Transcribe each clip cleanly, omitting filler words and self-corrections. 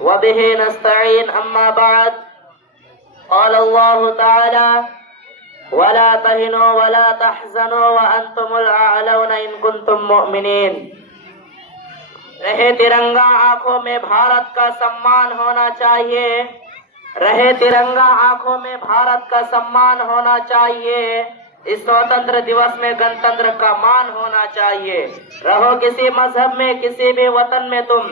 وبه نستعين أما بعد قال الله تعالى ولا تهنوا ولا تحزنوا وأنتم الأعلون إن كنتم مؤمنين. رہے ترنگا آنکھوں میں بھارت کا سمان ہونا چاہیے، رہے ترنگا آنکھوں میں بھارت کا سمان ہونا چاہیے، اس سوتنتر دیوس میں گنتنتر کا مان ہونا چاہیے. رہو کسی مذہب میں کسی بھی وطن میں تم،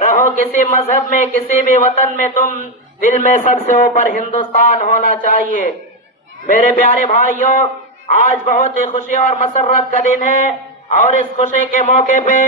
رہو کسی مذہب میں کسی بھی وطن میں تم، دل میں سب سے اوپر ہندوستان ہونا چاہیے. میرے پیارے بھائیوں، آج بہت ہی خوشی اور مسرت کا دن ہے، اور اس خوشی کے موقع پہ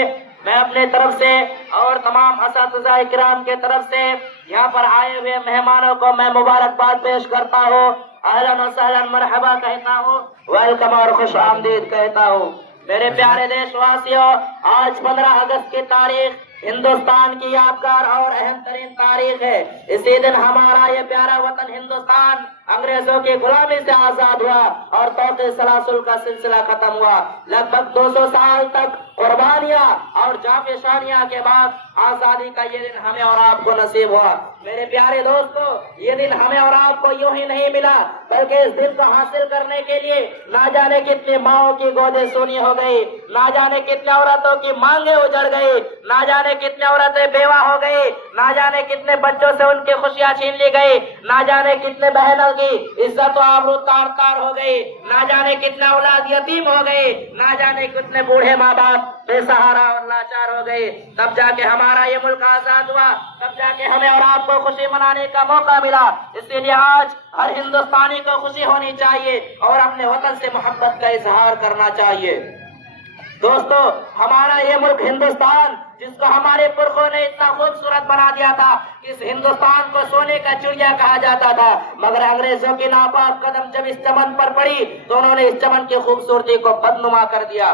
میں اپنے طرف سے اور تمام اساتذہ کرام کے طرف سے یہاں پر آئے ہوئے مہمانوں کو میں مبارکباد پیش کرتا ہوں. اہلاً و سہلاً مرحبا کہتا ہوں، ویلکم اور خوش آمدید کہتا ہوں. میرے پیارے دیش واسیوں، آج 15 اگست کی تاریخ ہندوستان کی یادگار اور اہم ترین تاریخ ہے. اسی دن ہمارا یہ پیارا وطن ہندوستان انگریزوں کی غلامی سے آزاد ہوا اور توقع سلاسل کا سلسلہ ختم ہوا. لگ بھگ 200 سال تک قربانیاں اور جانفشانیاں کے بعد آزادی کا یہ دن ہمیں اور آپ کو نصیب ہوا. میرے پیارے دوستو، یہ دن ہمیں اور آپ کو یوں ہی نہیں ملا، بلکہ اس دن کو حاصل کرنے کے لیے نہ جانے کتنی ماؤں کی گودیں سونی ہو گئی، نہ جانے کتنے عورتوں کی مانگیں اجڑ گئی، نہ جانے کتنے عورتیں بیوہ ہو گئی، نہ جانے کتنے بچوں سے ان کی خوشیاں چھین لی گئی، نہ جانے کتنے بہنوں کی عزت و آبرو تار تار ہو گئی، نہ جانے کتنے اولاد یتیم ہو گئی، نہ جانے کتنے بوڑھے ماں باپ بے سہارا اور لاچار ہو گئے. تب جا کے ہمارا یہ ملک آزاد ہوا، تب جا کے ہمیں اور آپ کو خوشی منانے کا موقع ملا. اسی لیے آج ہر ہندوستانی کو خوشی ہونی چاہیے اور اپنے وطن سے محبت کا اظہار کرنا چاہیے. دوستو، ہمارا یہ ملک ہندوستان جس کو ہمارے پرخوں نے اتنا خوبصورت بنا دیا تھا کہ اس ہندوستان کو سونے کا چڑیا کہا جاتا تھا، مگر انگریزوں کی ناپاک قدم جب اس چمن پر پڑی تو انہوں نے اس چمن کی خوبصورتی کو بدنما کر دیا.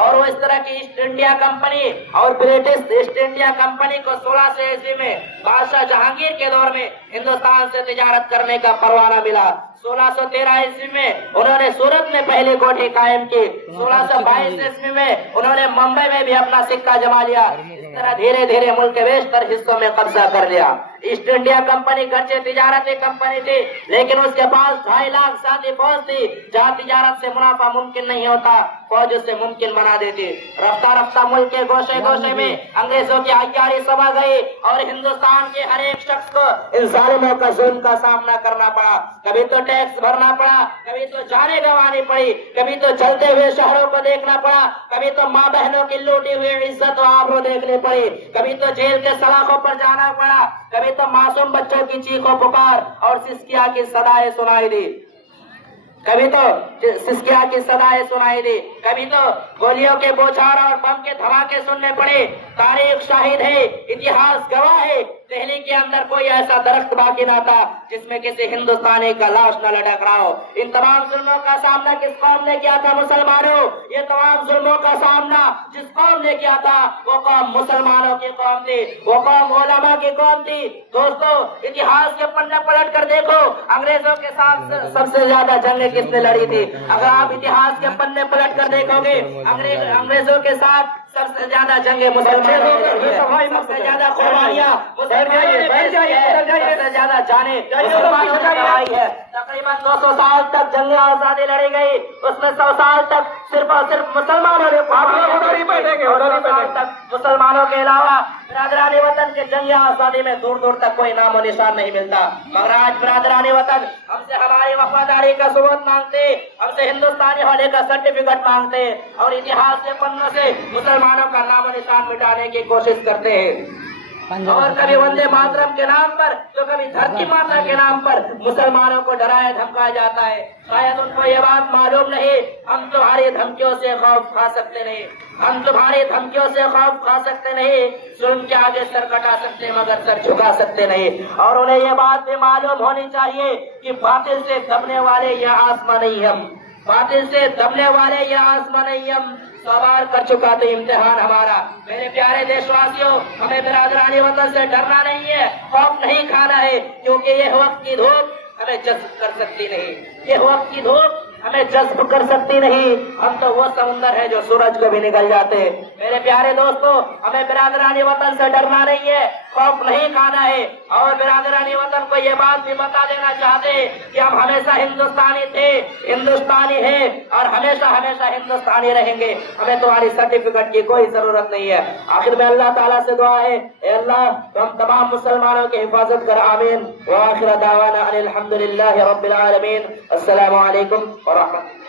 اور وہ اس طرح کی ایسٹ انڈیا کمپنی اور برٹش ایسٹ انڈیا کمپنی کو 1600 عیسوی میں بادشاہ جہانگیر کے دور میں ہندوستان سے تجارت کرنے کا پروانہ ملا. 1613 عیسوی میں انہوں نے سورت میں پہلی کوٹھی قائم کی. 1622 عیسوی میں انہوں نے ممبئی میں بھی اپنا سکہ جما لیا. اس طرح دھیرے دھیرے ملک کے بیشتر حصوں میں قبضہ کر لیا. ایسٹ انڈیا کمپنی گرچہ تجارتی کمپنی تھی، لیکن اس کے پاس 2.5 لاکھ ساتھی فوج تھی. جہاں تجارت سے منافع ممکن نہیں ہوتا، فوج اسے ممکن بنا دیتی. رفتہ رفتہ ملک کے گوشے گوشے میں انگریزوں کی عیاری سما گئی اور ہندوستان کے ہر ایک شخص کو ان ظالموں کا ظلم کا سامنا کرنا پڑا. کبھی تو ٹیکس بھرنا پڑا، کبھی تو جانیں گنوانی پڑی، کبھی تو چلتے ہوئے شہروں کو دیکھنا پڑا، کبھی تو ماں بہنوں کی لوٹی ہوئی عزت و آبرو دیکھنی پڑی، کبھی تو جیل کے سلاخوں پر جانا پڑا، کبھی تو معصوم بچوں کی چیخ و پکار اور سسکیا کی صدائیں سنائی دی، کبھی تو سسکیا کی صدائیں سنائی دی، کبھی تو گولیوں کے بوچھار اور بم کے دھماکے سننے پڑے. تاریخ شاہد ہے، اتہاس گواہ ہے، دہلی کے اندر کوئی ایسا درخت باقی نہ تھا جس میں کسی ہندوستانی کا لاش نہ لٹک رہا ہو. ان تمام ظلموں کا سامنا کس قوم نے کیا تھا؟ مسلمانوں. یہ تمام ظلموں کا سامنا جس قوم نے کیا تھا وہ قوم مسلمانوں کی قوم تھی، وہ قوم علماء کی قوم تھی. دوستو، اتہاس کے پنے پلٹ کر دیکھو، انگریزوں کے ساتھ سب سے زیادہ جنگیں کس نے لڑی تھی؟ اگر آپ اتہاس کے پنے پلٹ کر دیکھو گے، انگریزوں کے ساتھ سب سے زیادہ جنگیں مسلمانوں نے کی ہیں، سب سے زیادہ قربانیاں مسلمانوں نے پیش کی ہیں، سب سے زیادہ جانیں مسلمانوں نے گنوائی ہے. تقریباً 200 سال تک جنگ آزادی لڑی گئی، اس میں 100 سال تک صرف اور صرف مسلمانوں نے مسلمانوں کے علاوہ برادران وطن کے جنگ آزادی میں دور دور تک کوئی نام و نشان نہیں ملتا. مگر آج برادران وطن ہم سے ہماری وفاداری کا ثبوت مانگتے، ہم سے ہندوستانی ہونے کا سرٹیفکیٹ مانگتے اور اتہاس کے پنوں سے مسلمانوں کا نام و نشان مٹانے کی کوشش کرتے ہیں. اور کبھی وندے ماترم کے نام پر تو کبھی دھرتی ماتا کے نام پر مسلمانوں کو ڈرایا دھمکایا جاتا ہے. شاید ان کو یہ بات معلوم نہیں، ہم تمہاری دھمکیوں سے خوف کھا سکتے نہیں، ہم تمہاری دھمکیوں سے خوف کھا سکتے نہیں، ظلم کے آگے سر کٹا سکتے مگر سر جھکا سکتے نہیں. اور انہیں یہ بات بھی معلوم ہونی چاہیے کہ باطل سے دبنے والے یہ آسماں نہیں ہم، باطل سے دبنے والے یہ آسماں نہیں ہم. سوار کر چکا تو امتحان ہمارا. میرے پیارے دیش واسیوں، ہمیں برادرانی وطن سے ڈرنا نہیں ہے، خوف نہیں کھانا ہے، کیونکہ یہ وقت کی دھوپ ہمیں جذب کر سکتی نہیں، یہ وقت کی دھوپ ہمیں جذب کر سکتی نہیں، ہم تو وہ سمندر ہے جو سورج کو بھی نگل جاتے۔ میرے پیارے دوستو، ہمیں برادران وطن سے ڈرنا نہیں ہے، خوف نہیں کھانا ہے، اور برادران وطن کو یہ بات بھی بتا دینا چاہتے کہ ہم ہمیشہ ہندوستانی تھے، ہندوستانی ہیں، اور ہمیشہ ہمیشہ ہندوستانی رہیں گے۔ ہمیں تمہاری سرٹیفکیٹ کی کوئی ضرورت نہیں ہے۔ آخر میں اللہ تعالیٰ سے دعا ہے، اے اللہ تو ہم تمام مسلمانوں کی حفاظت کر، آمین۔ وآخر دعوانا ان الحمدللہ رب العالمین۔ السلام علیکم ورحمۃ اللہ۔